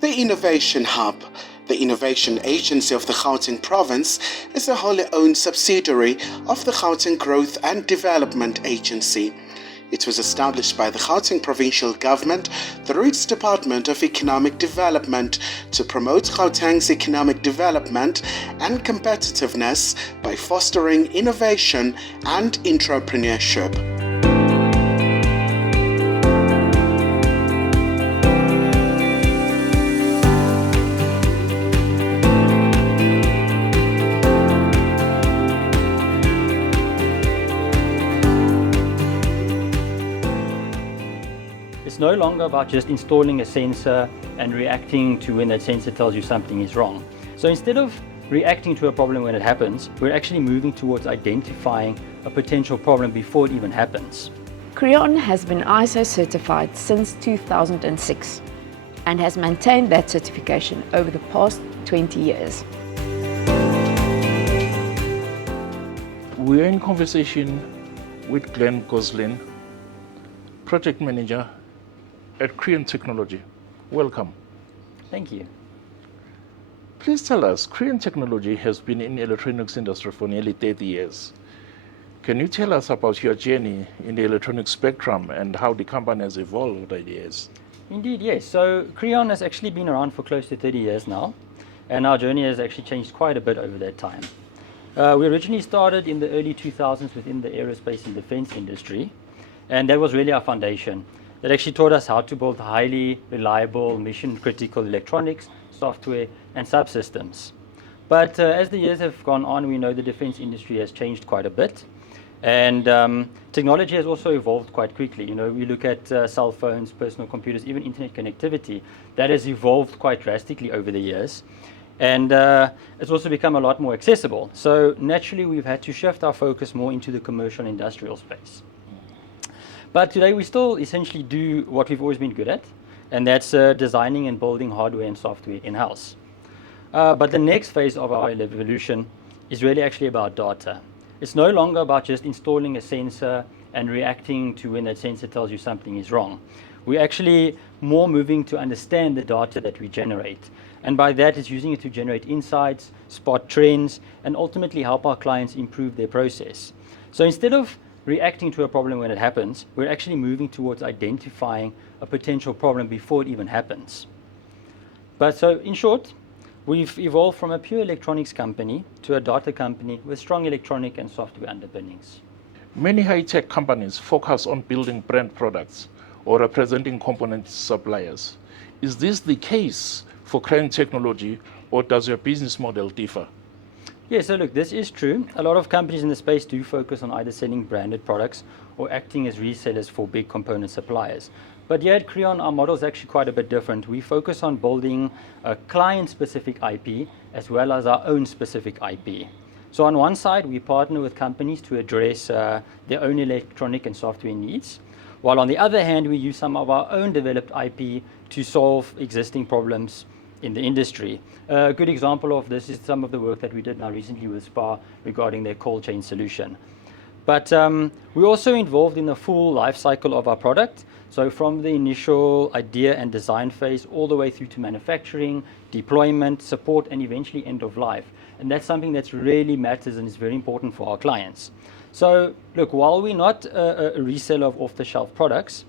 The Innovation Hub, the innovation agency of the Gauteng province, is a wholly owned subsidiary of the Gauteng Growth and Development Agency. It was established by the Gauteng provincial government through its Department of Economic Development to promote Gauteng's economic development and competitiveness by fostering innovation and entrepreneurship. It's no longer about just installing a sensor and reacting to when that sensor tells you something is wrong. So instead of reacting to a problem when it happens, we're actually moving towards identifying a potential problem before it even happens. KREON has been ISO certified since 2006 and has maintained that certification over the past 20 years. We're in conversation with Glenn Goslin, Project Manager at KREON Technologies. Welcome. Thank you. Please tell us, KREON Technologies has been in the electronics industry for nearly 30 years. Can you tell us about your journey in the electronic spectrum and how the company has evolved over the years? Indeed, yes. So KREON has actually been around for close to 30 years now, and our journey has actually changed quite a bit over that time. We originally started in the early 2000s within the aerospace and defense industry, and that was really our foundation. That actually taught us how to build highly reliable, mission-critical electronics, software, and subsystems. But as the years have gone on, we know the defense industry has changed quite a bit, and technology has also evolved quite quickly. You know, we look at cell phones, personal computers, even internet connectivity. That has evolved quite drastically over the years, and it's also become a lot more accessible. So naturally, we've had to shift our focus more into the commercial industrial space. But today we still essentially do what we've always been good at, and that's designing and building hardware and software in-house. But the next phase of our evolution is really actually about data. It's no longer about just installing a sensor and reacting to when that sensor tells you something is wrong. We're actually more moving to understand the data that we generate. And by that, it's using it to generate insights, spot trends, and ultimately help our clients improve their process. So instead of reacting to a problem when it happens, we're actually moving towards identifying a potential problem before it even happens. But so in short, we've evolved from a pure electronics company to a data company with strong electronic and software underpinnings. Many high-tech companies focus on building brand products or representing component suppliers. Is this the case for KREON Technologies, or does your business model differ? Yeah, so look, this is true. A lot of companies in the space do focus on either selling branded products or acting as resellers for big component suppliers. But here at KREON, our model is actually quite a bit different. We focus on building a client-specific IP as well as our own specific IP. So on one side, we partner with companies to address their own electronic and software needs, while on the other hand, we use some of our own developed IP to solve existing problems in the industry. A good example of this is some of the work that we did now recently with SPA regarding their cold chain solution. But we're also involved in the full life cycle of our product. So from the initial idea and design phase all the way through to manufacturing, deployment, support, and eventually end of life. And that's something that really matters and is very important for our clients. So look, while we're not a reseller of off-the-shelf products,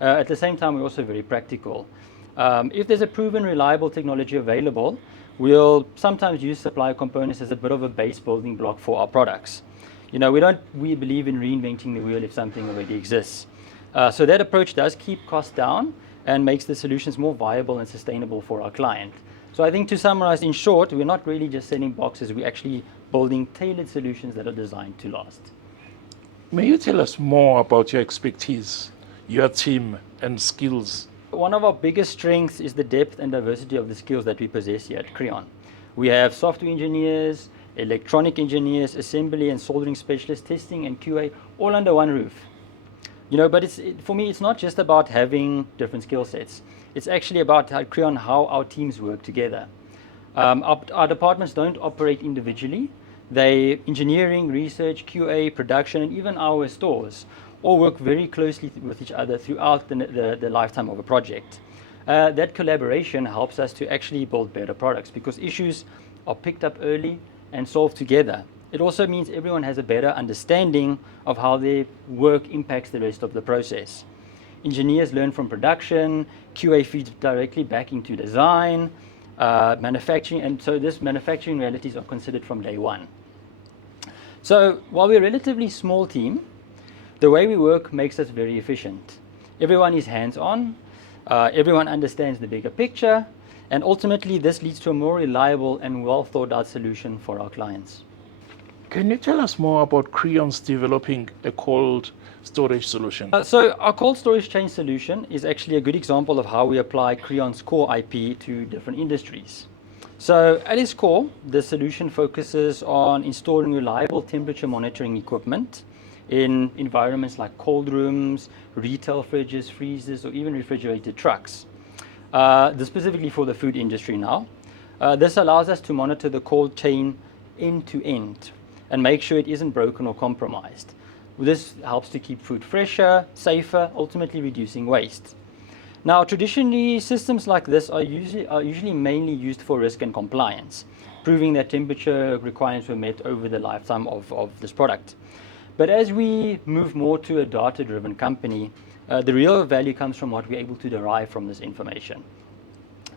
at the same time, we're also very practical. If there's a proven reliable technology available, we'll sometimes use supplier components as a bit of a base building block for our products. You know, we believe in reinventing the wheel if something already exists. So that approach does keep costs down and makes the solutions more viable and sustainable for our client. So I think to summarize, in short, we're not really just selling boxes, we're actually building tailored solutions that are designed to last. May you tell us more about your expertise, your team, and skills? One of our biggest strengths is the depth and diversity of the skills that we possess here at KREON. We have software engineers, electronic engineers, assembly and soldering specialists, testing and QA, all under one roof. You know, but for me, it's not just about having different skill sets. It's actually about how our teams work together. Our departments don't operate individually. They, engineering, research, QA, production, and even our stores all work very closely with each other throughout the lifetime of a project. That collaboration helps us to actually build better products because issues are picked up early and solved together. It also means everyone has a better understanding of how their work impacts the rest of the process. Engineers learn from production, QA feeds directly back into design, manufacturing, and so this manufacturing realities are considered from day one. So while we're a relatively small team, the way we work makes us very efficient. Everyone is hands-on, everyone understands the bigger picture, and ultimately this leads to a more reliable and well thought out solution for our clients. Can you tell us more about KREON's developing a cold storage solution? So our cold storage chain solution is actually a good example of how we apply KREON's core IP to different industries. So at its core, the solution focuses on installing reliable temperature monitoring equipment in environments like cold rooms, retail fridges, freezers, or even refrigerated trucks. This specifically for the food industry now. This allows us to monitor the cold chain end to end and make sure it isn't broken or compromised. This helps to keep food fresher, safer, ultimately reducing waste. Now, traditionally, systems like this are usually mainly used for risk and compliance, proving that temperature requirements were met over the lifetime of this product. But as we move more to a data-driven company, the real value comes from what we're able to derive from this information.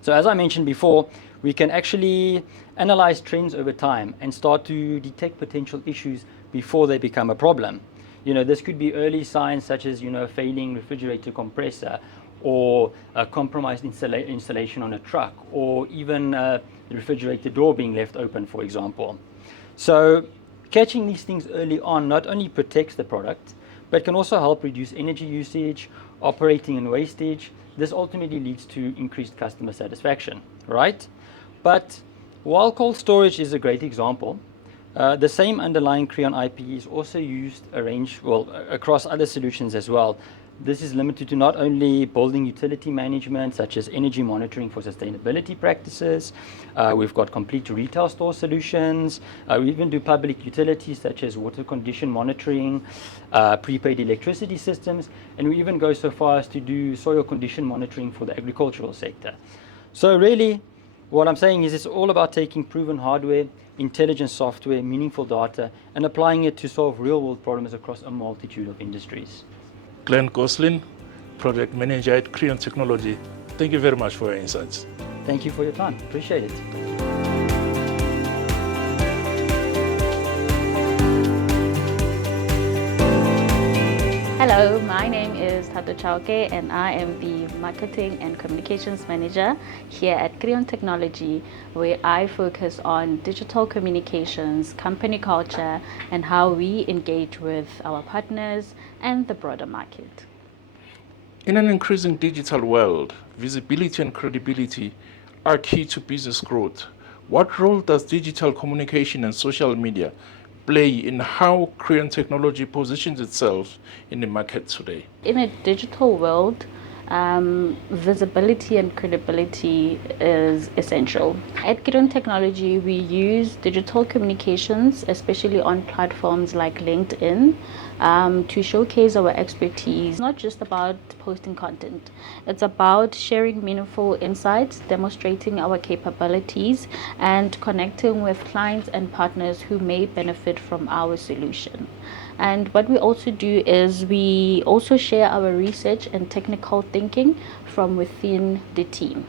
So as I mentioned before, we can actually analyze trends over time and start to detect potential issues before they become a problem. This could be early signs such as, a failing refrigerator compressor or a compromised installation on a truck or even the refrigerator door being left open, for example. So catching these things early on not only protects the product, but can also help reduce energy usage, operating and wastage. This ultimately leads to increased customer satisfaction, right? But while cold storage is a great example, the same underlying KREON IP is also used across other solutions as well. This is limited to not only building utility management, such as energy monitoring for sustainability practices. We've got complete retail store solutions. We even do public utilities, such as water condition monitoring, prepaid electricity systems, and we even go so far as to do soil condition monitoring for the agricultural sector. So really, what I'm saying is it's all about taking proven hardware, intelligent software, meaningful data, and applying it to solve real-world problems across a multitude of industries. Glenn Goslin, Project Manager at KREON Technology. Thank you very much for your insights. Thank you for your time. Appreciate it. Hello, my name is Tato Chauke and I am the Marketing and Communications Manager here at KREON Technology, where I focus on digital communications, company culture, and how we engage with our partners and the broader market. In an increasing digital world, visibility and credibility are key to business growth. What role does digital communication and social media play in how KREON Technology positions itself in the market today? In a digital world, visibility and credibility is essential. At KREON Technology, we use digital communications, especially on platforms like LinkedIn, to showcase our expertise. It's not just about posting content. It's about sharing meaningful insights, demonstrating our capabilities, and connecting with clients and partners who may benefit from our solution. And what we also do is we also share our research and technical thinking from within the team.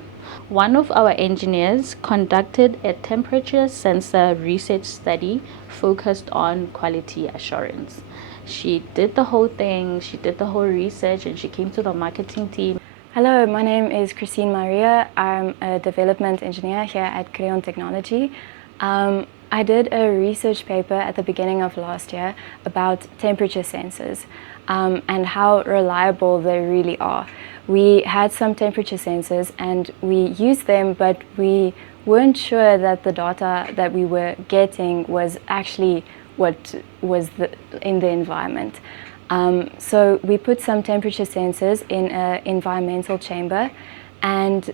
One of our engineers conducted a temperature sensor research study focused on quality assurance. She did the whole thing, she did the whole research, and she came to the marketing team. Hello, my name is Christine Maria. I'm a development engineer here at KREON Technology. I did a research paper at the beginning of last year about temperature sensors and how reliable they really are. We had some temperature sensors and we used them, but we weren't sure that the data that we were getting was actually what was in the environment. So we put some temperature sensors in an environmental chamber and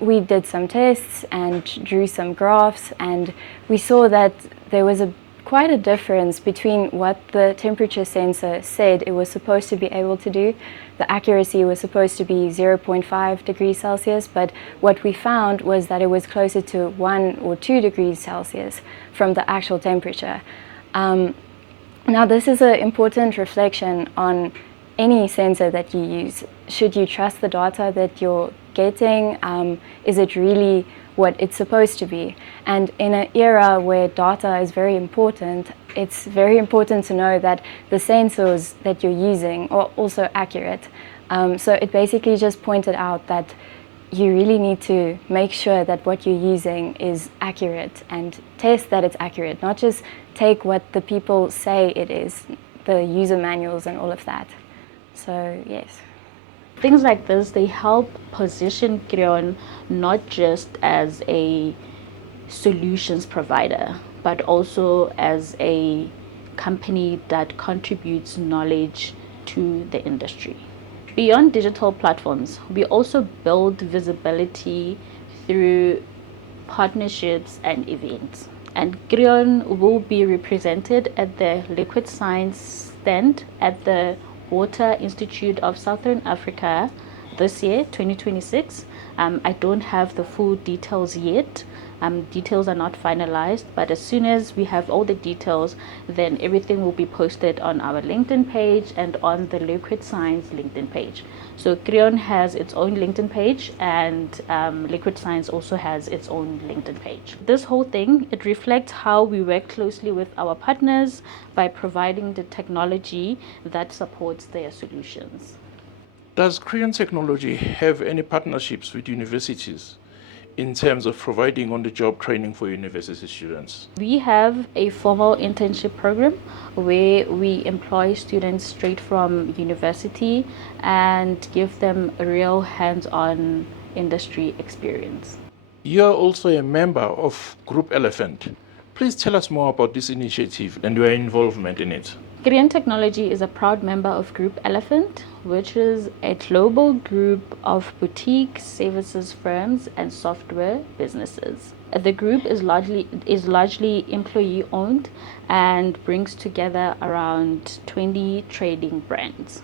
we did some tests and drew some graphs, and we saw that there was a quite a difference between what the temperature sensor said it was supposed to be able to do. The accuracy was supposed to be 0.5 degrees Celsius, but what we found was that it was closer to 1 or 2 degrees Celsius from the actual temperature. Now this is an important reflection on any sensor that you use. Should you trust the data that you're getting? Is it really what it's supposed to be? And in an era where data is very important, it's very important to know that the sensors that you're using are also accurate. So it basically just pointed out that you really need to make sure that what you're using is accurate and test that it's accurate, not just take what the people say it is, the user manuals and all of that. So yes. Things like this, they help position KREON not just as a solutions provider, but also as a company that contributes knowledge to the industry. Beyond digital platforms, we also build visibility through partnerships and events. And KREON will be represented at the Liquid Science stand at the Water Institute of Southern Africa this year, 2026. I don't have the full details yet. Details are not finalized, but as soon as we have all the details, then everything will be posted on our LinkedIn page and on the Liquid Science LinkedIn page. So KREON has its own LinkedIn page, and Liquid Science also has its own LinkedIn page. This whole thing, it reflects how we work closely with our partners by providing the technology that supports their solutions. Does KREON Technology have any partnerships with universities in terms of providing on-the-job training for university students? We have a formal internship program where we employ students straight from university and give them a real hands-on industry experience. You are also a member of Group Elephant. Please tell us more about this initiative and your involvement in it. KREON Technology is a proud member of Group Elephant, which is a global group of boutique services firms and software businesses. The group is largely employee-owned and brings together around 20 trading brands.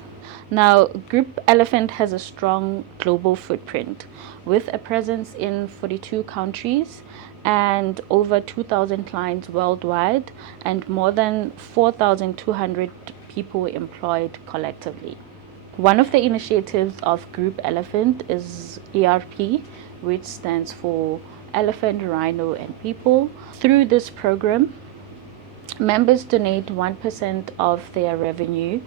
Now, Group Elephant has a strong global footprint with a presence in 42 countries and over 2,000 clients worldwide and more than 4,200 people employed collectively. One of the initiatives of Group Elephant is ERP, which stands for Elephant, Rhino and People. Through this program, members donate 1% of their revenue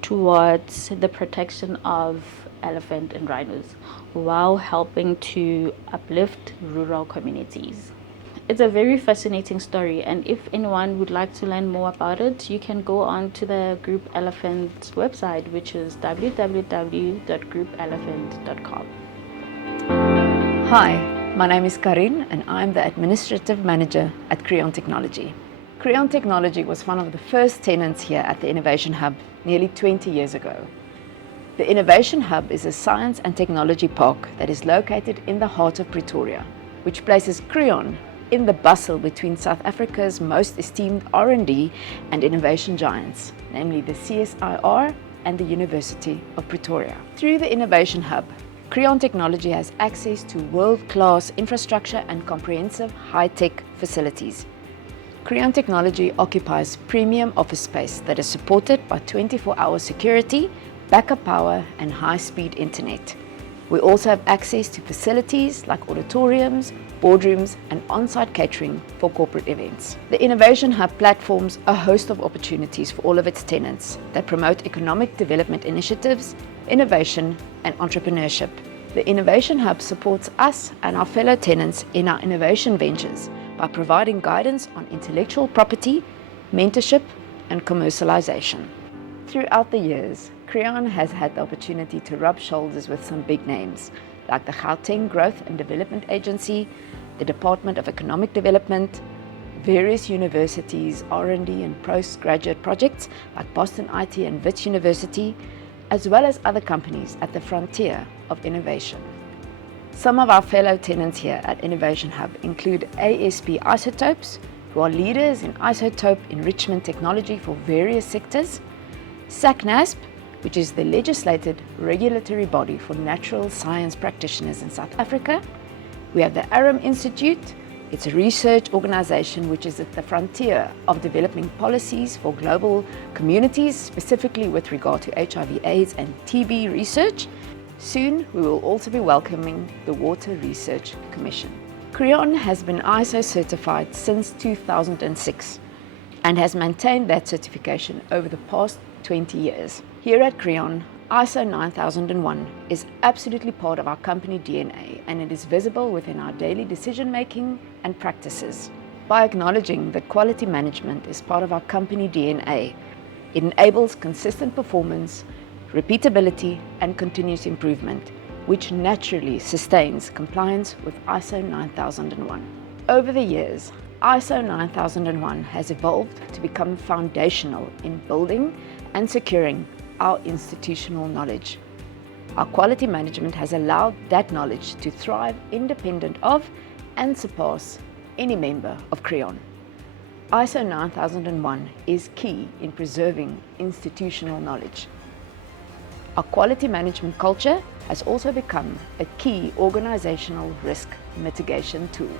towards the protection of elephant and rhinos while helping to uplift rural communities. It's a very fascinating story, and if anyone would like to learn more about it, you can go on to the Group Elephant website, which is www.groupelephant.com. Hi, my name is Karin and I'm the Administrative Manager at KREON Technology. KREON Technology was one of the first tenants here at the Innovation Hub nearly 20 years ago. The Innovation Hub is a science and technology park that is located in the heart of Pretoria, which places KREON in the bustle between South Africa's most esteemed R&D and innovation giants, namely the CSIR and the University of Pretoria. Through the Innovation Hub, KREON Technology has access to world-class infrastructure and comprehensive high-tech facilities. KREON Technology occupies premium office space that is supported by 24-hour security, backup power and high-speed internet. We also have access to facilities like auditoriums, boardrooms and on-site catering for corporate events. The Innovation Hub platforms a host of opportunities for all of its tenants that promote economic development initiatives, innovation and entrepreneurship. The Innovation Hub supports us and our fellow tenants in our innovation ventures by providing guidance on intellectual property, mentorship and commercialization. Throughout the years, KREON has had the opportunity to rub shoulders with some big names like the Gauteng Growth and Development Agency, the Department of Economic Development, various universities, R&D and postgraduate projects like Boston IT and Wits University, as well as other companies at the frontier of innovation. Some of our fellow tenants here at Innovation Hub include ASP Isotopes, who are leaders in isotope enrichment technology for various sectors, SACNASP, which is the legislated regulatory body for natural science practitioners in South Africa. We have the Aram Institute. It's a research organization which is at the frontier of developing policies for global communities, specifically with regard to HIV/AIDS and TB research. Soon, we will also be welcoming the Water Research Commission. KREON has been ISO certified since 2006 and has maintained that certification over the past 20 years. Here at KREON, ISO 9001 is absolutely part of our company DNA, and it is visible within our daily decision-making and practices. By acknowledging that quality management is part of our company DNA, it enables consistent performance, repeatability, and continuous improvement, which naturally sustains compliance with ISO 9001. Over the years, ISO 9001 has evolved to become foundational in building and securing our institutional knowledge. Our quality management has allowed that knowledge to thrive independent of and surpass any member of KREON. ISO 9001 is key in preserving institutional knowledge. Our quality management culture has also become a key organizational risk mitigation tool.